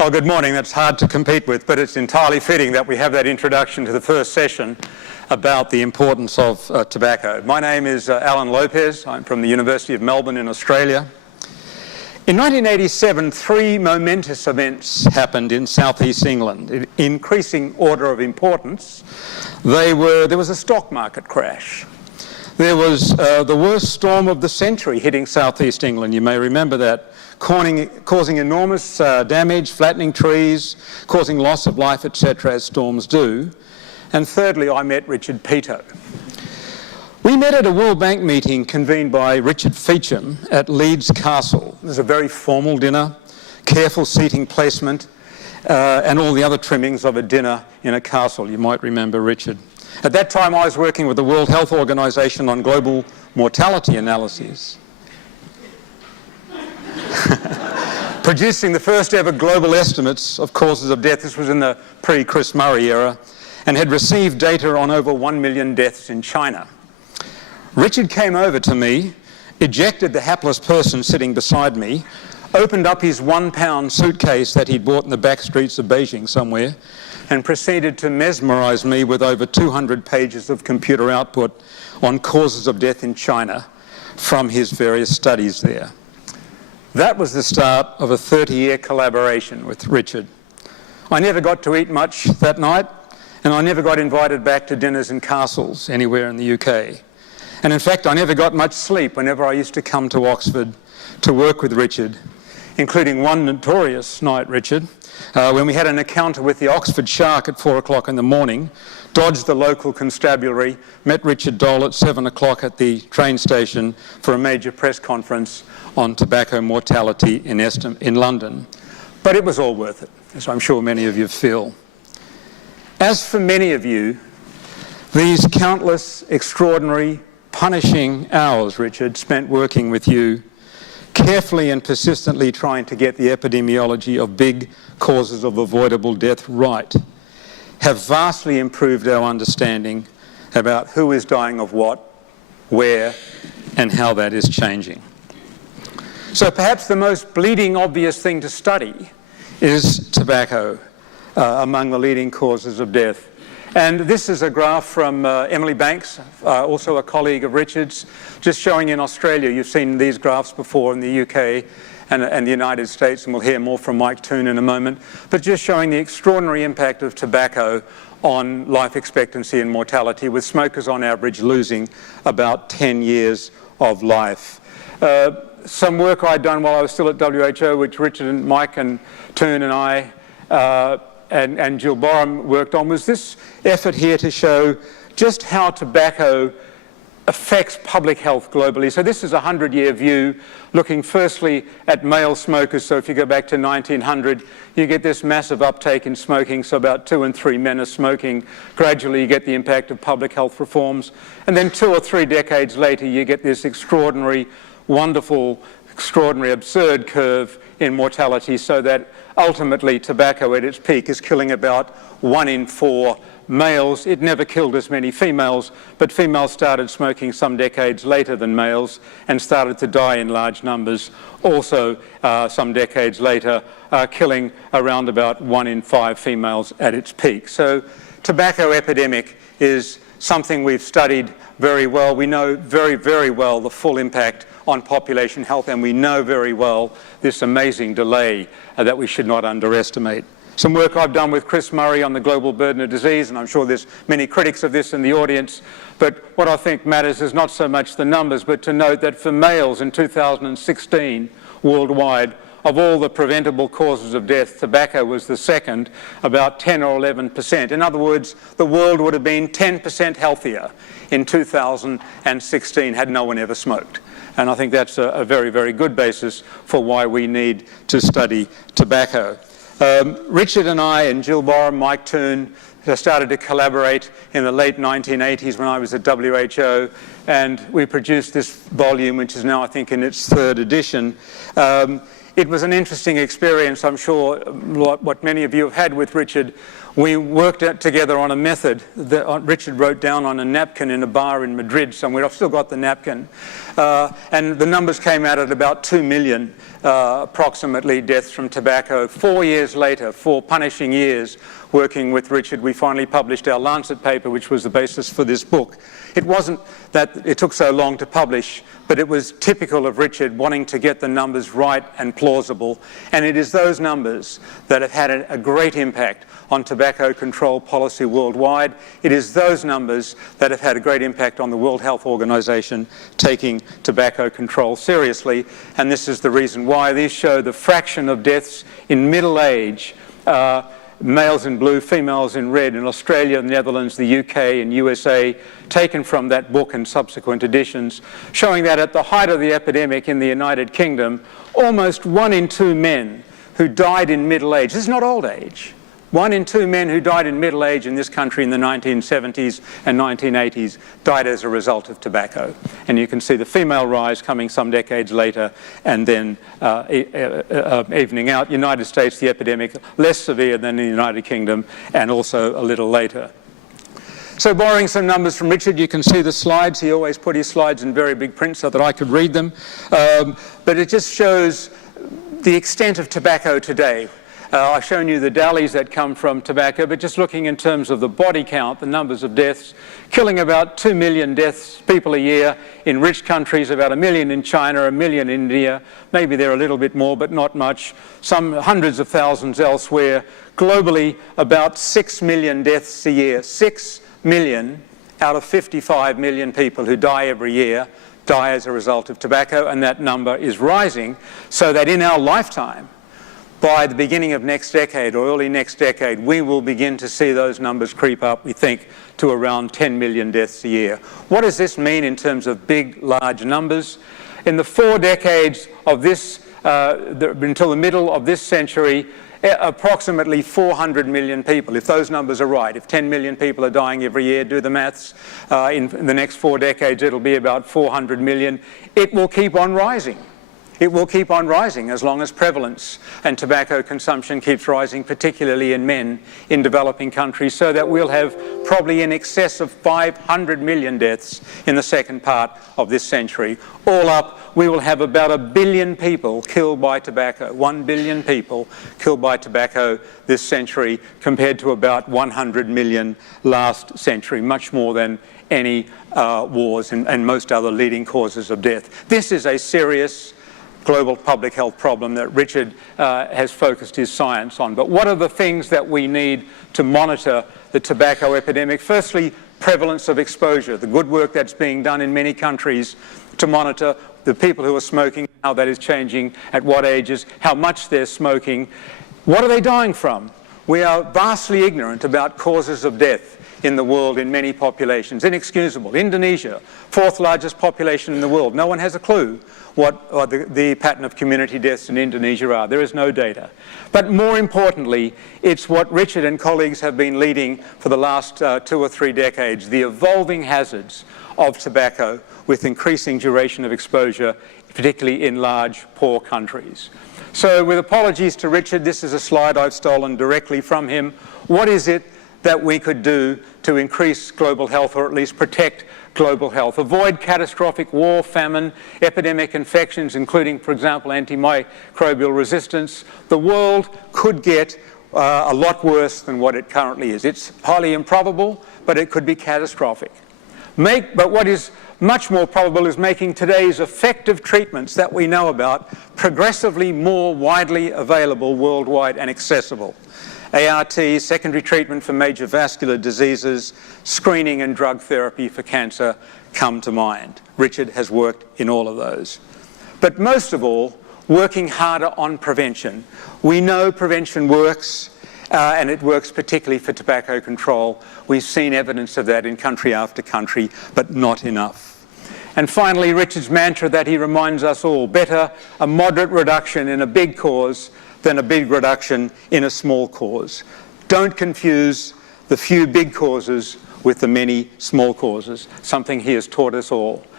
Oh, good morning. That's hard to compete with, but it's entirely fitting that we have that introduction to the first session about the importance of tobacco. My name is Alan Lopez. I'm from the University of Melbourne in Australia. In 1987, three momentous events happened in southeast England, in increasing order of importance. There was a stock market crash. There was the worst storm of the century hitting southeast England. You may remember that, causing enormous damage, flattening trees, causing loss of life, etc., as storms do. And thirdly, I met Richard Peto. We met at a World Bank meeting convened by Richard Feacham at Leeds Castle. It was a very formal dinner, careful seating placement, and all the other trimmings of a dinner in a castle. You might remember Richard. At that time, I was working with the World Health Organization on global mortality analyses, producing the first ever global estimates of causes of death. This was in the pre-Chris Murray era, and had received data on over 1 million deaths in China. Richard came over to me, ejected the hapless person sitting beside me, opened up his £1 suitcase that he'd bought in the back streets of Beijing somewhere, and proceeded to mesmerize me with over 200 pages of computer output on causes of death in China from his various studies there. That was the start of a 30-year collaboration with Richard. I never got to eat much that night, and I never got invited back to dinners in castles anywhere in the UK. And in fact, I never got much sleep whenever I used to come to Oxford to work with Richard, including one notorious night, Richard, when we had an encounter with the Oxford Shark at 4 o'clock in the morning, dodged the local constabulary, met Richard Dole at 7 o'clock at the train station for a major press conference on tobacco mortality in London. But it was all worth it, as I'm sure many of you feel. As for many of you, these countless, extraordinary, punishing hours, Richard, spent working with you, carefully and persistently trying to get the epidemiology of big causes of avoidable death right, have vastly improved our understanding about who is dying of what, where, and how that is changing. So perhaps the most bleeding obvious thing to study is tobacco among the leading causes of death. And this is a graph from Emily Banks, also a colleague of Richard's, just showing in Australia. You've seen these graphs before in the UK and the United States, and we'll hear more from Mike Toon in a moment, but just showing the extraordinary impact of tobacco on life expectancy and mortality, with smokers on average losing about 10 years of life. Some work I'd done while I was still at WHO, which Richard and Mike and Toon and I and Jill Borum worked on, was this effort here to show just how tobacco affects public health globally. So this is a 100-year view, looking firstly at male smokers. So if you go back to 1900, you get this massive uptake in smoking, so about 2 in 3 men are smoking. Gradually you get the impact of public health reforms. And then 2 or 3 decades later, you get this extraordinary, wonderful, extraordinary, absurd curve in mortality, so that ultimately tobacco at its peak is killing about 1 in 4 males. It never killed as many females, but females started smoking some decades later than males and started to die in large numbers also some decades later, killing around about 1 in 5 females at its peak. So tobacco epidemic is something we've studied very well. We know very, very well the full impact on population health, and we know very well this amazing delay that we should not underestimate. Some work I've done with Chris Murray on the global burden of disease, and I'm sure there's many critics of this in the audience, but what I think matters is not so much the numbers, but to note that for males in 2016 worldwide, of all the preventable causes of death, tobacco was the second, about 10 or 11%. In other words, the world would have been 10% healthier in 2016 had no one ever smoked. And I think that's a very, very good basis for why we need to study tobacco. Richard and I and Jill Borum, Mike Toon, started to collaborate in the late 1980s when I was at WHO, and we produced this volume, which is now, I think, in its third edition. It was an interesting experience, I'm sure, what many of you have had with Richard. We worked out together on a method that Richard wrote down on a napkin in a bar in Madrid somewhere. I've still got the napkin. And the numbers came out at about 2 million, approximately, deaths from tobacco. 4 years later, 4 punishing years, working with Richard, we finally published our Lancet paper, which was the basis for this book. It wasn't that it took so long to publish, but it was typical of Richard wanting to get the numbers right and plausible. And it is those numbers that have had a great impact on tobacco control policy worldwide. It is those numbers that have had a great impact on the World Health Organization taking tobacco control seriously. And this is the reason why. These show the fraction of deaths in middle age, males in blue, females in red, in Australia, the Netherlands, the UK and USA, taken from that book and subsequent editions, showing that at the height of the epidemic in the United Kingdom, almost 1 in 2 men who died in middle age, this is not old age, 1 in 2 men who died in middle age in this country in the 1970s and 1980s died as a result of tobacco. And you can see the female rise coming some decades later and then evening out. United States, the epidemic less severe than the United Kingdom and also a little later. So borrowing some numbers from Richard, you can see the slides. He always put his slides in very big print so that I could read them. But it just shows the extent of tobacco today. I've shown you the dallies that come from tobacco, but just looking in terms of the body count, the numbers of deaths, killing about 2 million people a year in rich countries, about 1 million in China, 1 million in India. Maybe they're a little bit more, but not much. Some hundreds of thousands elsewhere. Globally, about 6 million deaths a year. 6 million out of 55 million people who die every year die as a result of tobacco, and that number is rising, so that in our lifetime, by the beginning of next decade or early next decade, we will begin to see those numbers creep up, we think, to around 10 million deaths a year. What does this mean in terms of big, large numbers? In the 4 decades of this, until the middle of this century, approximately 400 million people, if those numbers are right. If 10 million people are dying every year, do the maths, in the next 4 decades it'll be about 400 million. It will keep on rising. It will keep on rising as long as prevalence and tobacco consumption keeps rising, particularly in men in developing countries, so that we'll have probably in excess of 500 million deaths in the second part of this century. All up, we will have about 1 billion people killed by tobacco, 1 billion people killed by tobacco this century, compared to about 100 million last century, much more than any wars and most other leading causes of death. This is a serious global public health problem that Richard has focused his science on. But what are the things that we need to monitor the tobacco epidemic? Firstly, prevalence of exposure, the good work that's being done in many countries to monitor the people who are smoking, how that is changing, at what ages, how much they're smoking. What are they dying from? We are vastly ignorant about causes of death in the world in many populations. Inexcusable. Indonesia, 4th largest population in the world. No one has a clue what the pattern of community deaths in Indonesia are. There is no data. But more importantly, it's what Richard and colleagues have been leading for the last 2 or 3 decades, the evolving hazards of tobacco with increasing duration of exposure, particularly in large, poor countries. So with apologies to Richard, this is a slide I've stolen directly from him. What is it that we could do to increase global health, or at least protect global health? Avoid catastrophic war, famine, epidemic infections, including, for example, antimicrobial resistance. The world could get a lot worse than what it currently is. It's highly improbable, but it could be catastrophic. But what is much more probable is making today's effective treatments that we know about progressively more widely available worldwide and accessible. ART, secondary treatment for major vascular diseases, screening and drug therapy for cancer come to mind. Richard has worked in all of those. But most of all, working harder on prevention. We know prevention works, and it works particularly for tobacco control. We've seen evidence of that in country after country, but not enough. And finally, Richard's mantra that he reminds us all, better a moderate reduction in a big cause than a big reduction in a small cause. Don't confuse the few big causes with the many small causes, something he has taught us all.